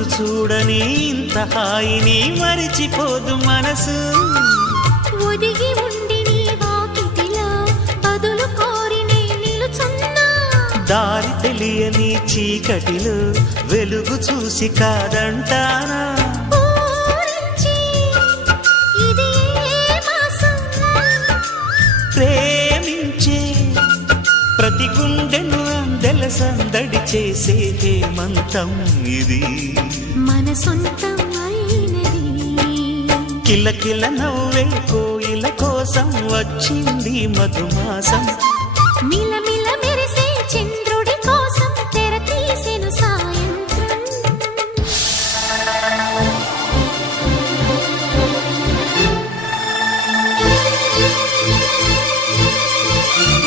రోజు చూడని ఇంత హాయిని మరిచిపోదు మనసు. ఒదిగి ఉండి నీ వాకిటిలో బదులు కోరి నే నిలుచున్నా. దారి తెలియని చీకటిలో వెలుగు చూసి కాదంటానా. ఊరించి ఇది ఏ మాసం? ప్రేమించే ప్రతి గుండెను అందెల సందడి చేసే హేమంతం ఇది. మన సొంతం అయినది. కిలకిల నవ్వే కోయిల కోసం వచ్చింది మధుమాసం.